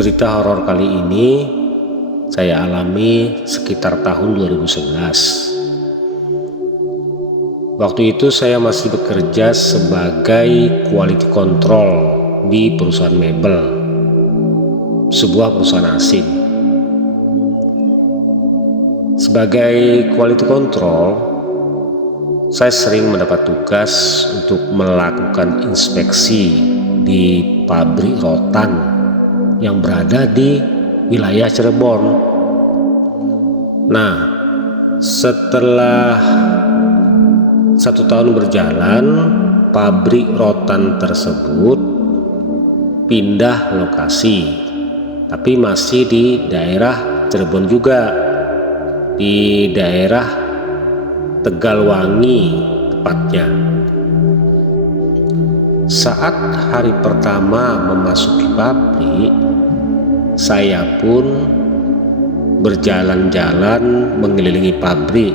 Cerita horor kali ini saya alami sekitar tahun 2011. Waktu itu saya masih bekerja sebagai quality control di perusahaan mebel, sebuah perusahaan asing. Sebagai quality control, saya sering mendapat tugas untuk melakukan inspeksi di pabrik rotan yang berada di wilayah Cirebon. Nah, setelah 1 tahun berjalan, pabrik rotan tersebut pindah lokasi, tapi masih di daerah Cirebon juga, di daerah Tegalwangi tepatnya. Saat hari pertama memasuki pabrik, saya pun berjalan-jalan mengelilingi pabrik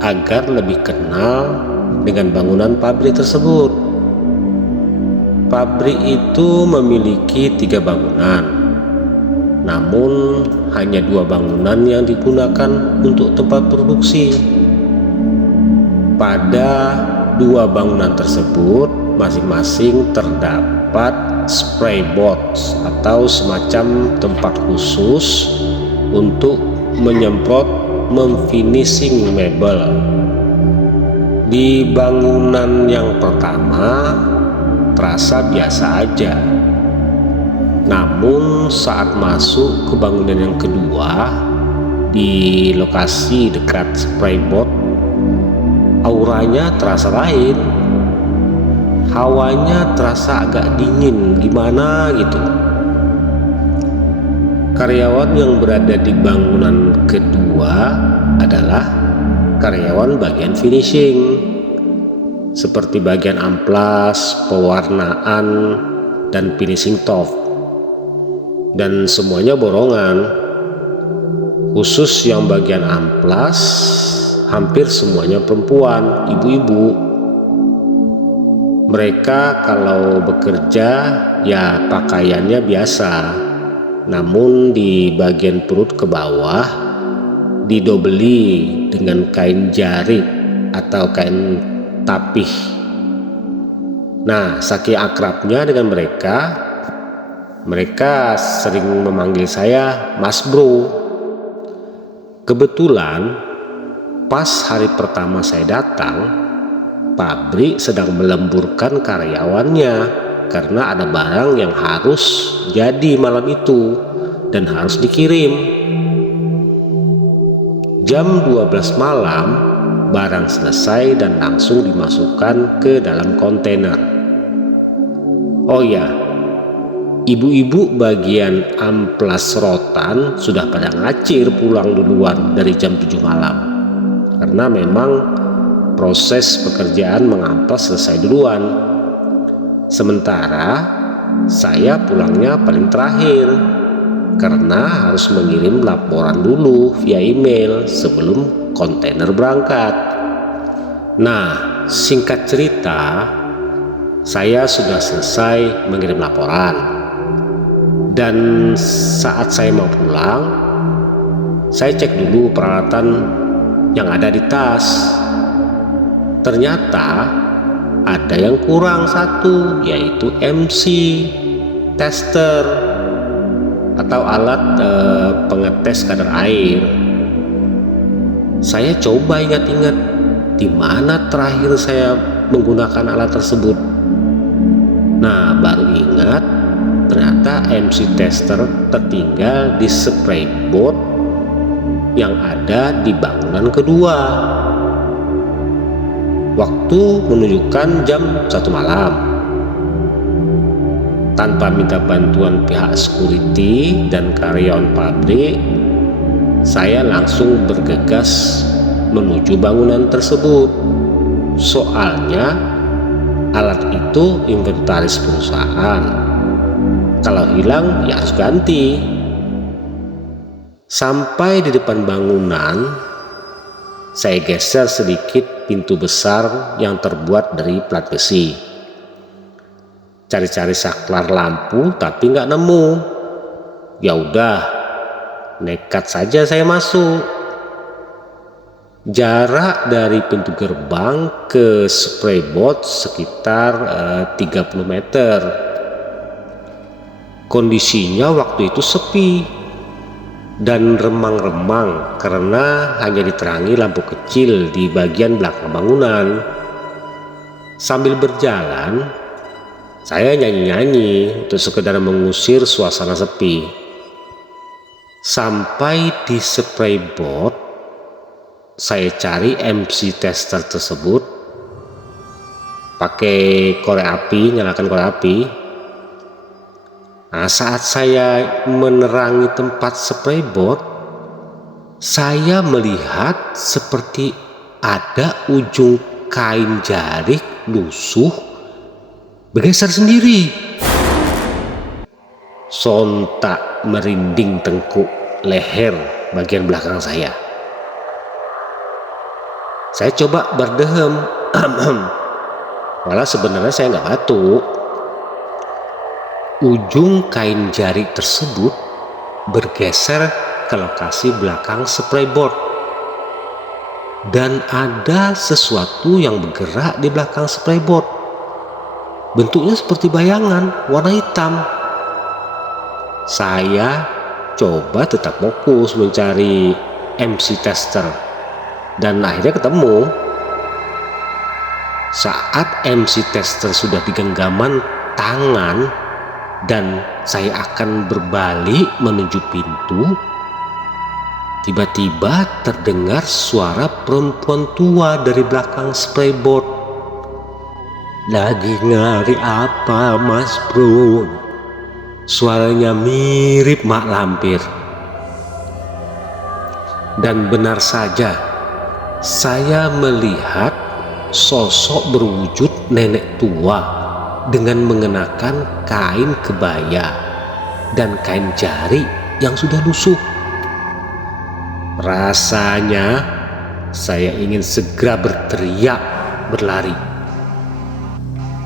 agar lebih kenal dengan bangunan pabrik tersebut. Pabrik itu memiliki 3 bangunan, namun hanya 2 bangunan yang digunakan untuk tempat produksi. Pada 2 bangunan tersebut masing-masing terdapat spray box atau semacam tempat khusus untuk menyemprot memfinishing mebel. Di bangunan yang pertama terasa biasa aja, namun saat masuk ke bangunan yang kedua di lokasi dekat spray box, auranya terasa lain. Hawanya terasa agak dingin gimana gitu. Karyawan yang berada di bangunan kedua adalah karyawan bagian finishing, seperti bagian amplas, pewarnaan, dan finishing top. Dan semuanya borongan. Khusus yang bagian amplas, hampir semuanya perempuan, ibu-ibu. Mereka kalau bekerja ya pakaiannya biasa, namun di bagian perut ke bawah didobeli dengan kain jarik atau kain tapih. Nah, saking akrabnya dengan mereka sering memanggil saya Mas Bro. Kebetulan pas hari pertama saya datang, pabrik sedang melemburkan karyawannya karena ada barang yang harus jadi malam itu dan harus dikirim. Jam 12 malam barang selesai dan langsung dimasukkan ke dalam kontainer. Oh ya, ibu-ibu bagian amplas rotan sudah pada ngacir pulang duluan dari jam 7 malam karena memang proses pekerjaan mengamplas selesai duluan. Sementara saya pulangnya paling terakhir karena harus mengirim laporan dulu via email sebelum kontainer berangkat. Nah, singkat cerita, saya sudah selesai mengirim laporan, dan saat saya mau pulang, saya cek dulu peralatan yang ada di tas. Ternyata ada yang kurang satu, yaitu MC tester atau alat pengetes kadar air. Saya coba ingat-ingat di mana terakhir saya menggunakan alat tersebut. Nah, baru ingat ternyata MC tester tertinggal di spray board yang ada di bangunan kedua. Waktu menunjukkan jam 1 malam. Tanpa minta bantuan pihak security dan karyawan pabrik, saya langsung bergegas menuju bangunan tersebut. Soalnya alat itu inventaris perusahaan. Kalau hilang ya harus ganti. Sampai di depan bangunan, saya geser sedikit pintu besar yang terbuat dari plat besi. Cari-cari saklar lampu tapi nggak nemu. Ya udah, nekat saja saya masuk. Jarak dari pintu gerbang ke sprayboard sekitar 30 meter. Kondisinya waktu itu sepi dan remang-remang karena hanya diterangi lampu kecil di bagian belakang bangunan. Sambil berjalan, saya nyanyi-nyanyi untuk sekedar mengusir suasana sepi. Sampai di sprayboard, saya cari MC tester tersebut, pakai korek api, nyalakan korek api. Nah, saat saya menerangi tempat sprayboard, saya melihat seperti ada ujung kain jarik lusuh bergeser sendiri. Sontak merinding tengkuk leher bagian belakang saya. Saya coba berdehem, malah sebenarnya saya nggak batuk. Ujung kain jarik tersebut bergeser ke lokasi belakang sprayboard, dan ada sesuatu yang bergerak di belakang sprayboard. Bentuknya seperti bayangan warna hitam. Saya coba tetap fokus mencari MC tester, dan akhirnya ketemu. Saat MC tester sudah di genggaman tangan dan saya akan berbalik menuju pintu, tiba-tiba terdengar suara perempuan tua dari belakang sprayboard. "Lagi ngari apa, Mas Bro?" Suaranya mirip Mak Lampir. Dan benar saja, saya melihat sosok berwujud nenek tua dengan mengenakan kain kebaya dan kain jari yang sudah lusuh. Rasanya saya ingin segera berteriak, berlari.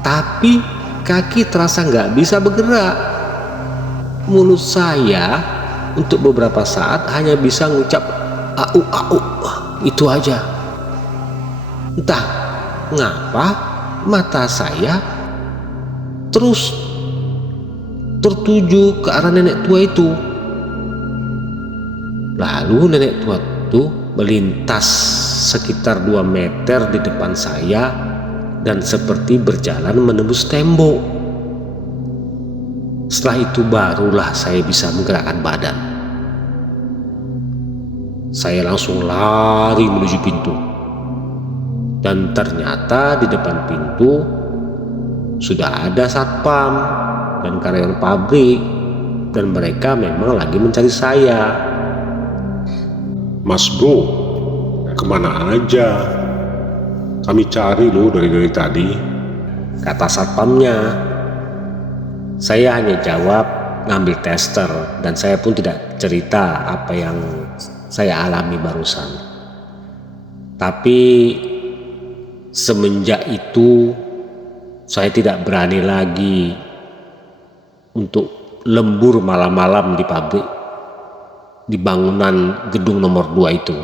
Tapi kaki terasa nggak bisa bergerak. Mulut saya untuk beberapa saat hanya bisa mengucap au au, itu aja. Entah ngapa mata saya terus tertuju ke arah nenek tua itu. Lalu nenek tua itu melintas sekitar 2 meter di depan saya dan seperti berjalan menembus tembok. Setelah itu barulah saya bisa menggerakkan badan. Saya langsung lari menuju pintu, dan ternyata di depan pintu sudah ada satpam dan karyawan pabrik, dan mereka memang lagi mencari saya. "Mas Bro, kemana aja? Kami cari lo dari tadi," kata satpamnya. Saya hanya jawab ngambil tester, dan saya pun tidak cerita apa yang saya alami barusan. Tapi semenjak itu saya tidak berani lagi untuk lembur malam-malam di pabrik, di bangunan gedung nomor 2 itu.